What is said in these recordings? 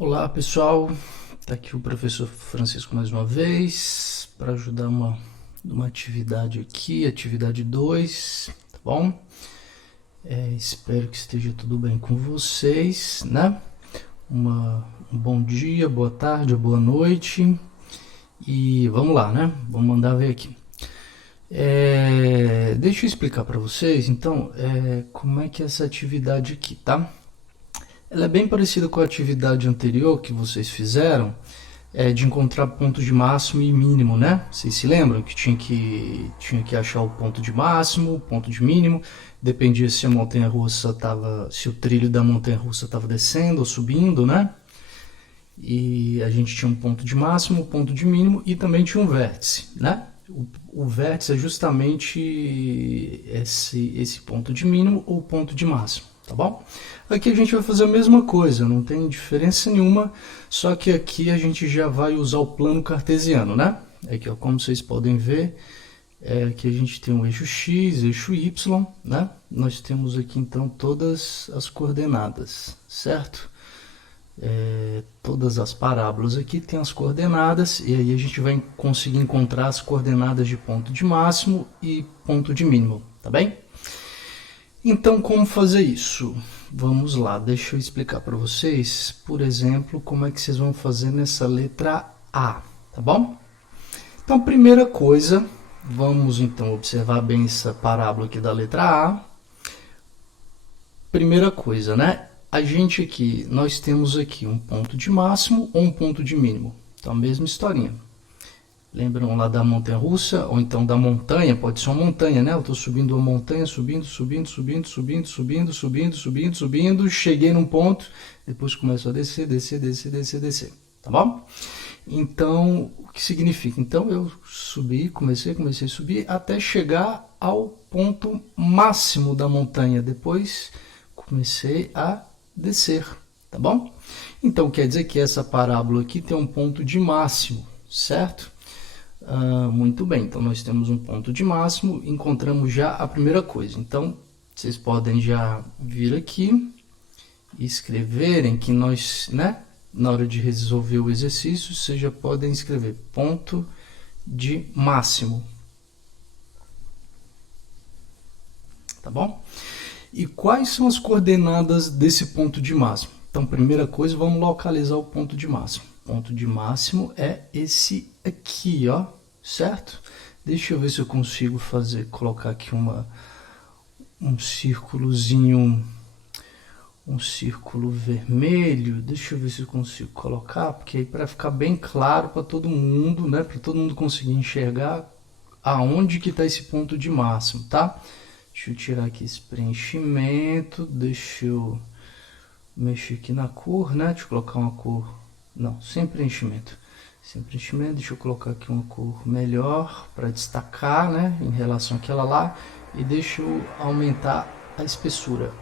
Olá pessoal, tá aqui o professor Francisco mais uma vez para ajudar uma atividade aqui, atividade 2, tá bom? Espero que esteja tudo bem com vocês, né? Um bom dia, boa tarde, boa noite e vamos lá, né? Vamos mandar ver aqui. Deixa eu explicar para vocês, então, como é que é essa atividade aqui, tá? Ela é bem parecida com a atividade anterior que vocês fizeram, de encontrar pontos de máximo e mínimo, né? Vocês se lembram que tinha que achar o ponto de máximo, o ponto de mínimo, dependia se a montanha-russa estava, se o trilho da montanha-russa estava descendo ou subindo, né? E a gente tinha um ponto de máximo, um ponto de mínimo e também tinha um vértice, né? O vértice é justamente esse ponto de mínimo ou ponto de máximo, tá bom? Aqui a gente vai fazer a mesma coisa, não tem diferença nenhuma, só que aqui a gente já vai usar o plano cartesiano, né? Aqui, ó, como vocês podem ver, aqui a gente tem o eixo x, eixo y, né? Nós temos aqui então todas as coordenadas, certo? Todas as parábolas aqui tem as coordenadas e aí a gente vai conseguir encontrar as coordenadas de ponto de máximo e ponto de mínimo, tá bem? Então, como fazer isso? Vamos lá, deixa eu explicar para vocês, por exemplo, como é que vocês vão fazer nessa letra A, tá bom? Então, primeira coisa, vamos então observar bem essa parábola aqui da letra A. Primeira coisa, né? A gente aqui, nós temos aqui um ponto de máximo ou um ponto de mínimo. Então, a mesma historinha. Lembram lá da montanha-russa? Ou então da montanha, pode ser uma montanha, né? Eu estou subindo uma montanha, subindo, cheguei num ponto, depois começo a descer, descer, tá bom? Então, o que significa? Então, eu subi, comecei a subir, até chegar ao ponto máximo da montanha, depois comecei a descer, tá bom? Então, quer dizer que essa parábola aqui tem um ponto de máximo, certo? Muito bem, então nós temos um ponto de máximo, encontramos já a primeira coisa. Então, vocês podem já vir aqui e escreverem que nós, né, na hora de resolver o exercício, vocês já podem escrever ponto de máximo. Tá bom? E quais são as coordenadas desse ponto de máximo? Então, primeira coisa, vamos localizar o ponto de máximo. O ponto de máximo é esse aqui, ó, certo? Deixa eu ver se eu consigo colocar aqui um círculozinho, um círculo vermelho. Deixa eu ver se eu consigo colocar, porque aí para ficar bem claro para todo mundo, né, para todo mundo conseguir enxergar aonde que está esse ponto de máximo, tá? Deixa eu tirar aqui esse preenchimento, deixa eu mexer aqui na cor, né? Deixa eu colocar uma cor, não, sem preenchimento. Sem preenchimento, deixa eu colocar aqui uma cor melhor para destacar, né? Em relação àquela lá. E deixa eu aumentar a espessura.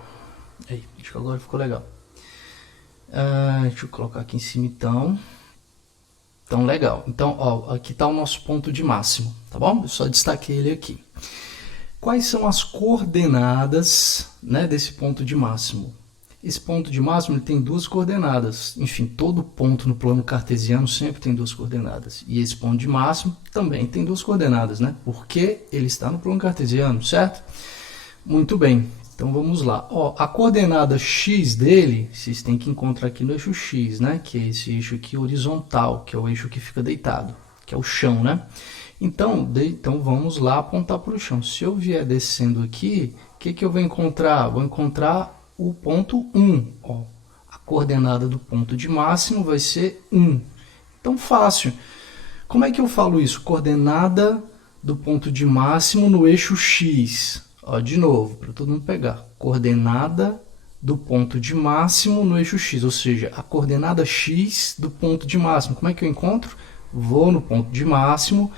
Aí, acho que agora ficou legal. Deixa eu colocar aqui em cima então. Então, legal. Então, ó, aqui está o nosso ponto de máximo, tá bom? Eu só destaquei ele aqui. Quais são as coordenadas, né, desse ponto de máximo? Esse ponto de máximo ele tem duas coordenadas. Enfim, todo ponto no plano cartesiano sempre tem duas coordenadas. E esse ponto de máximo também tem duas coordenadas, né? Porque ele está no plano cartesiano, certo? Muito bem. Então vamos lá. Ó, a coordenada x dele, vocês têm que encontrar aqui no eixo x, né? Que é esse eixo aqui horizontal, que é o eixo que fica deitado, que é o chão, né? Então vamos lá apontar para o chão. Se eu vier descendo aqui, o que eu vou encontrar? Vou encontrar o ponto 1. Ó, a coordenada do ponto de máximo vai ser 1. Então, fácil. Como é que eu falo isso? Coordenada do ponto de máximo no eixo x. Ó, de novo, para todo mundo pegar. Coordenada do ponto de máximo no eixo x, ou seja, a coordenada x do ponto de máximo. Como é que eu encontro? Vou no ponto de máximo,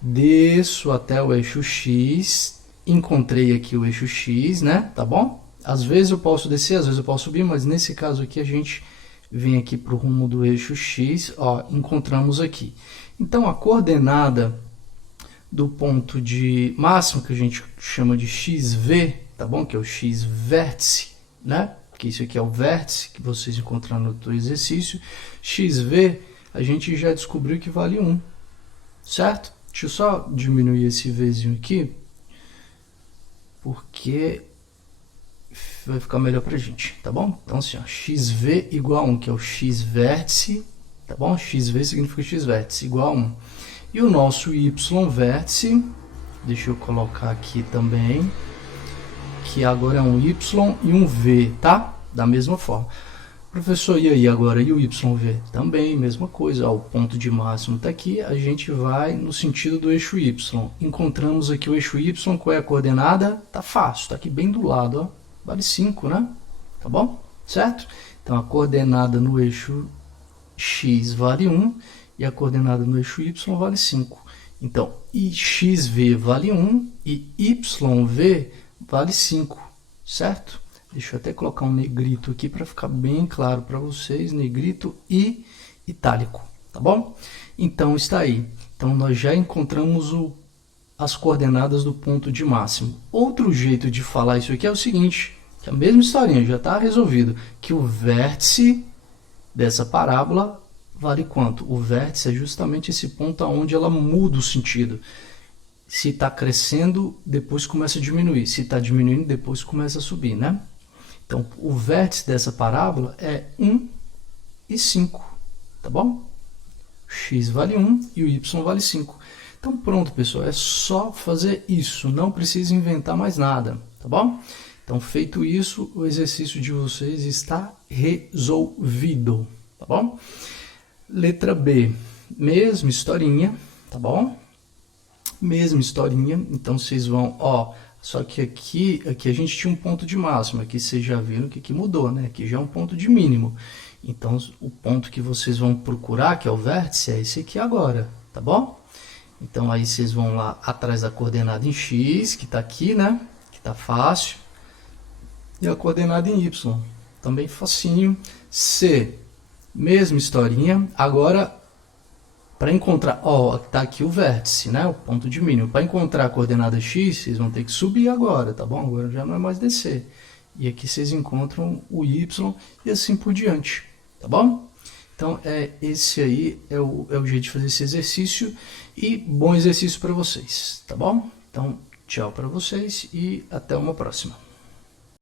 desço até o eixo x, encontrei aqui o eixo x, né? Tá bom? Às vezes eu posso descer, às vezes eu posso subir, mas nesse caso aqui a gente vem aqui para o rumo do eixo x, ó, encontramos aqui. Então a coordenada do ponto de máximo, que a gente chama de xv, tá bom? Que é o x vértice, né? que isso aqui é o vértice que vocês encontraram no outro exercício. XV, a gente já descobriu que vale 1, certo? Deixa eu só diminuir esse Vzinho aqui, porque vai ficar melhor pra gente, tá bom? Então assim, ó, XV igual a 1, que é o X vértice, tá bom? XV significa X vértice, igual a 1. E o nosso Y vértice, deixa eu colocar aqui também, que agora é um Y e um V, tá? Da mesma forma. Professor, e aí agora? E o YV? Também, mesma coisa. Ó, o ponto de máximo está aqui, a gente vai no sentido do eixo Y. Encontramos aqui o eixo Y, qual é a coordenada? Tá fácil, tá aqui bem do lado, ó. Vale 5, né? Tá bom? Certo? Então, a coordenada no eixo X vale 1 e a coordenada no eixo Y vale 5. Então, XV vale 1 e YV vale 5, certo? Deixa eu até colocar um negrito aqui para ficar bem claro para vocês, negrito e itálico, tá bom? Então, está aí. Então, nós já encontramos as coordenadas do ponto de máximo. Outro jeito de falar isso aqui é o seguinte, que a mesma historinha já está resolvido, que o vértice dessa parábola vale quanto? O vértice é justamente esse ponto onde ela muda o sentido. Se está crescendo, depois começa a diminuir. Se está diminuindo, depois começa a subir, né? Então, o vértice dessa parábola é 1 e 5, tá bom? X vale 1 e o Y vale 5. Então, pronto, pessoal, é só fazer isso, não precisa inventar mais nada, tá bom? Então, feito isso, o exercício de vocês está resolvido, tá bom? Letra B, mesma historinha, tá bom? Mesma historinha, então vocês vão, ó, só que aqui a gente tinha um ponto de máximo, aqui vocês já viram que aqui mudou, né? Aqui já é um ponto de mínimo. Então, o ponto que vocês vão procurar, que é o vértice, é esse aqui agora, tá bom? Então, aí vocês vão lá atrás da coordenada em X, que está aqui, né? Que está fácil. E a coordenada em Y, também facinho. C, mesma historinha. Agora, para encontrar, ó, está aqui o vértice, né? O ponto de mínimo. Para encontrar a coordenada X, vocês vão ter que subir agora, tá bom? Agora já não é mais descer. E aqui vocês encontram o Y e assim por diante, tá bom? Então, esse aí é o jeito de fazer esse exercício e bom exercício para vocês, tá bom? Então, tchau para vocês e até uma próxima.